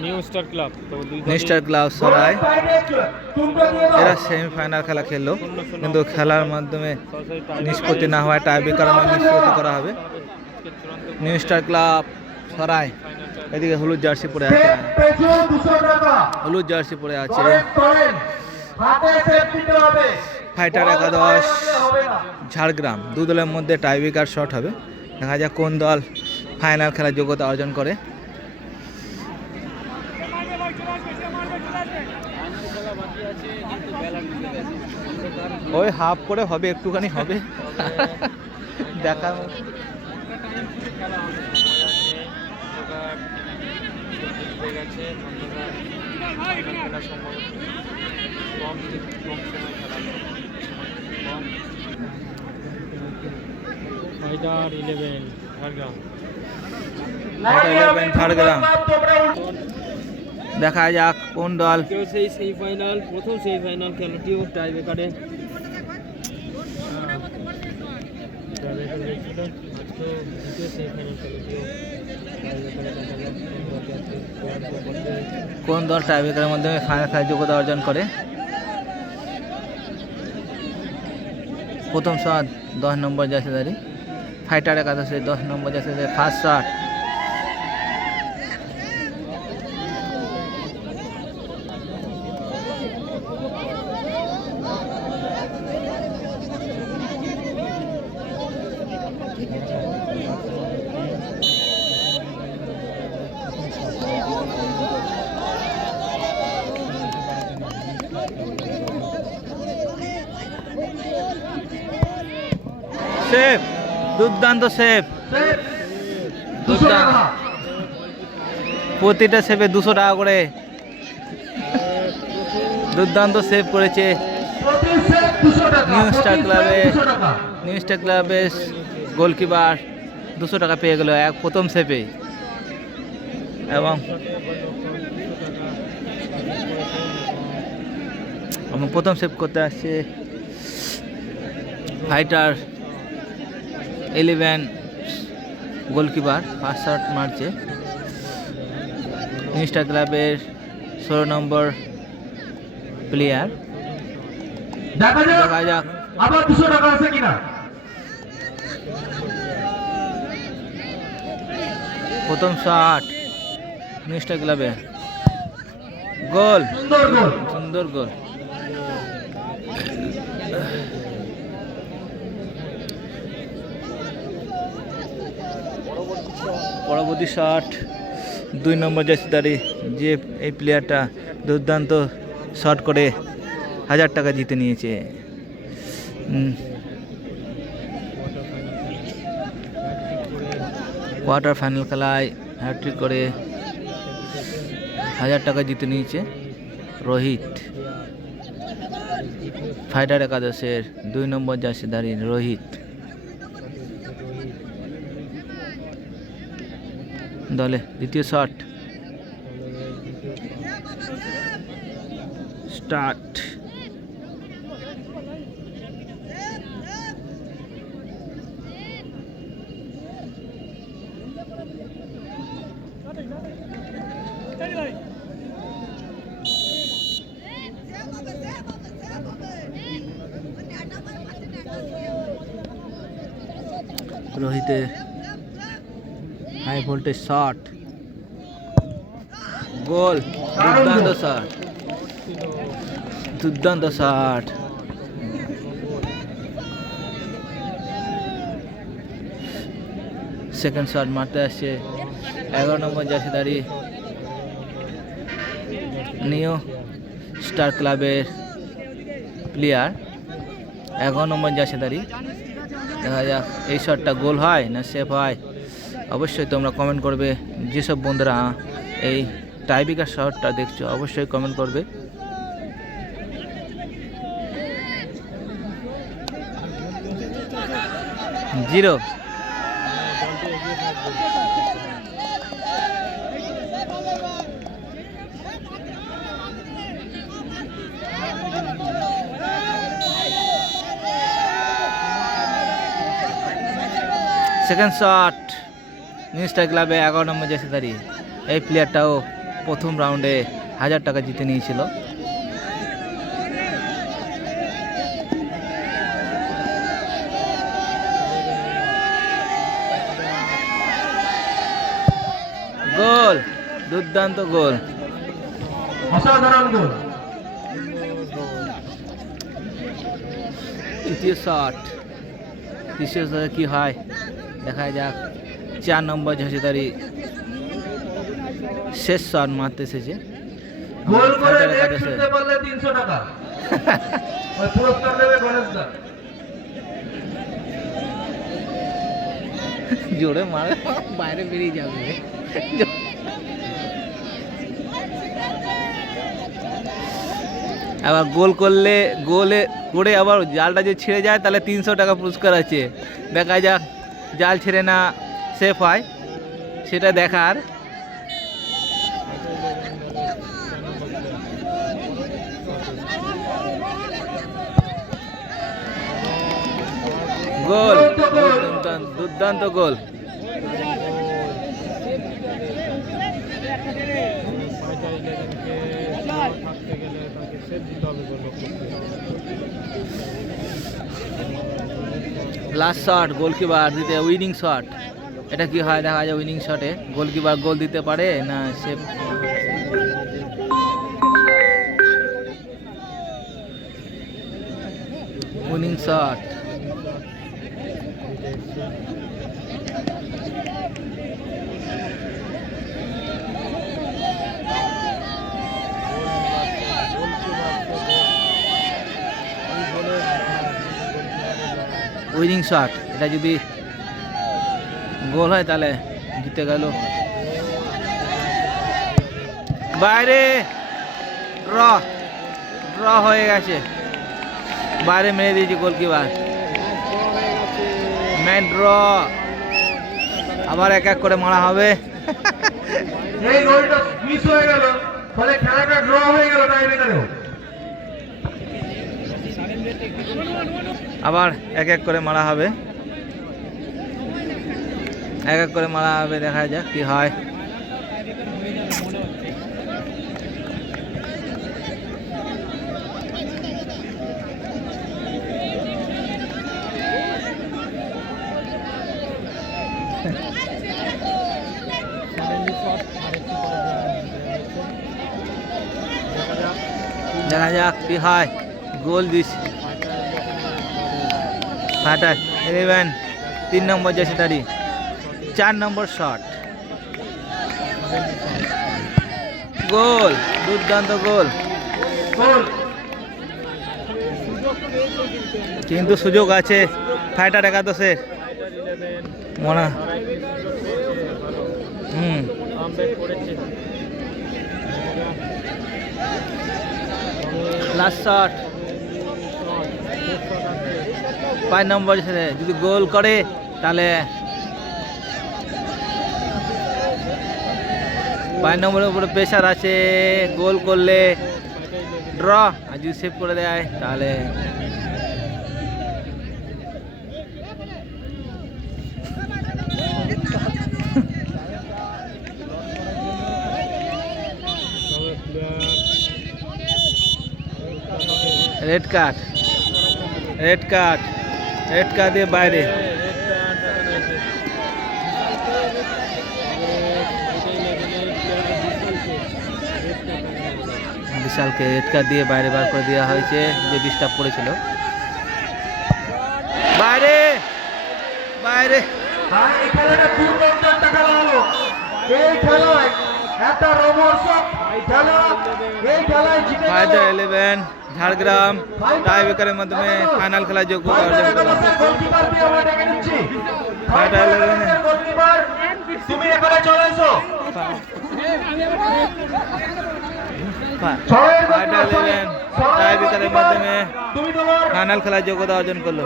New star club তো new star club সরাই এরা সেমিফাইনাল খেলা খেললো, কিন্তু খেলার মাধ্যমে নিষ্পত্তি না হওয়ায় টাইব্রেকার কারণে নিষ্পত্তি করা হবে। নিউ স্টার ক্লাব সরাই এদিকে হলুদ জার্সি পরে আছে, হলুদ জার্সি পরে আছে ফাইটার একাদশ ঝাড়গ্রাম। দু দলের মধ্যে টাইব্রেকার শট হবে। দেখা যাক কোন দল ফাইনাল খেলার যোগ্যতা অর্জন করে। ওই হাফ করে হবে, একটুখানি হবে দেখা। ফাইটার 11 ঝাড়গ্রাম, দেখা যাক কোন দল সেই সেমিফাইনাল, প্রথম সেমিফাইনাল খেলাটিও টাইব্রেকারে কোন দল টাইব্রেকারের মাধ্যমে ফাইনাল খেলার যোগ্যতা অর্জন করে। প্রথম শট 10 নম্বর জার্সিধারী ফাইটার একাদশে 10 নম্বর জার্সিধারী ফার্স্ট শট। সেভ, দুর্দান্ত সেভ, দুর্দান্ত, প্রতিটা সেভে 200 টাকা করে দুর্দান্ত সেভ করেছে নিউ স্টার ক্লাবের গোলকিপার। 200 টাকা পেয়ে গেল এক প্রথম সেভে। এবং প্রথম সেভ করতে আসছে ফাইটার 11 গোলকিপার, ফার্স্ট শট মারছে নিউ স্টার ক্লাবের 16 নম্বর প্লেয়ার। দেখা যাক আবার 200 টাকা আছে কিনা। প্রথম শট নিউ স্টার ক্লাবে, গোল, সুন্দর গোল। পরবর্তী শট 2 নম্বর জার্সিধারী যে এই প্লেয়ারটা দুর্দান্ত শট করে 1000 টাকা জিতে নিয়েছে। কোয়ার্টার ফাইনাল খেলায় হ্যাট্রিক করে 1000 টাকা জিতে নিয়েছে রোহিত, ফাইটার একাদশের 2 নম্বর জার্সিধারী রোহিত দলে। দ্বিতীয় শট স্টার্ট। রোহিতের হাই ভোল্টেজ শট, গোল, দুর্দান্ত শট, দুর্দান্ত শট। সেকেন্ড শট মারতে আসছে 11 নম্বর জার্সিধারী নিউ স্টার ক্লাবের প্লেয়ার, 11 নম্বর জার্সিধারী। দেখা যাক এই শটটা গোল হয় না সেভ হয়, অবশ্যই তোমরা কমেন্ট করবে। যেসব বন্ধুরা এই টাইব্রেকার শটটা দেখছো অবশ্যই কমেন্ট করবে। Zero. Second shot new star ক্লাবে 11 নম্বর জার্সিধারী এই প্লেয়ারটাও প্রথম রাউন্ডে 1000 টাকা জিতে নিয়েছিল। গোল, দুর্দান্ত গোল। অসাধারণ গোল। তৃতীয় শট কি হয় দেখা যাক। 4 নম্বর ঝাঁসিদারি শেষ শট মারতে এসেছে। গোল করে নেট ছুঁতে পারলে 300 টাকা। ওই পুরস্কার দেবে গণেশ দা। জোরে মারে, বাইরে বেরিয়ে যাবে। আবার গোল করলে, গোলে করে আবার জালটা যে ছিঁড়ে যায় তাহলে 300 টাকা পুরস্কার আছে। দেখা যাক জাল ছিঁড়ে না সেফ হয়, সেটা দেখার। গোল, দুর্দান্ত গোল। লাস্ট শট গোলকিপার দিতে, উইনিং শট। এটা কি হয় দেখা যায়, উইনিং শটে গোলকিপার গোল দিতে পারে না সে। Winning shot. উইনিং শট, এটা যদি গোল হয় তাহলে জিতে গেল। বাইরে ড্র হয়ে গেছে, বাইরে মেরে দিয়েছে গোলকিপার। Match draw. আবার এক এক করে মারা হবে। এই গোলটা মিস হয়ে গেল, ফলে খেলাটা ড্র হয়ে গেল টাইব্রেকারে। আবার এক এক করে মারা হবে, এক এক করে মারা হবে, দেখা যাক কি হয়। দেখা যাক কি হয়। গোল দিস ফাটার 11, 3 নম্বর ঝাঁসিদারি, 4 নম্বর শট। গোল, দুর্দান্ত গোল। কিন্তু সুযোগ আছে ফাইটার একাদশের মনে। লাস্ট শট 5 নম্বর ছেড়ে যদি গোল করে তাহলে 5 নম্বরের উপরে প্রেশার আছে। গোল করলে ড্র, আর যদি সেভ করে দেয় তাহলে রেড কার্ড। রেড কার্ড দিয়ে বাইরে। বিশালকে রেড কার্ড দিয়ে বাইরে বার করে দেওয়া হয়েছে, যে ডিস্টার্ব করেছিল। বাইরে বাইরে। এই খেলাটা 250 টাকা লাগলো। এই খেলায় এত রোমাঞ্চক খেলা, এই খেলায় জিতে ফাইটার 11 ঝাড়গ্রাম টাইব্রেকারের মাধ্যমে ফাইনাল খেলার যোগ্যতা অর্জন করল। গোলকিপার দিয়ে আমরা ডেকে নিচ্ছি। ফাইটার 11 গোলকিপার তুমি এখানে চলে এসো। ফাইটার 11 টাইব্রেকারের মাধ্যমে ফাইনাল খেলার যোগ্যতা অর্জন করলো।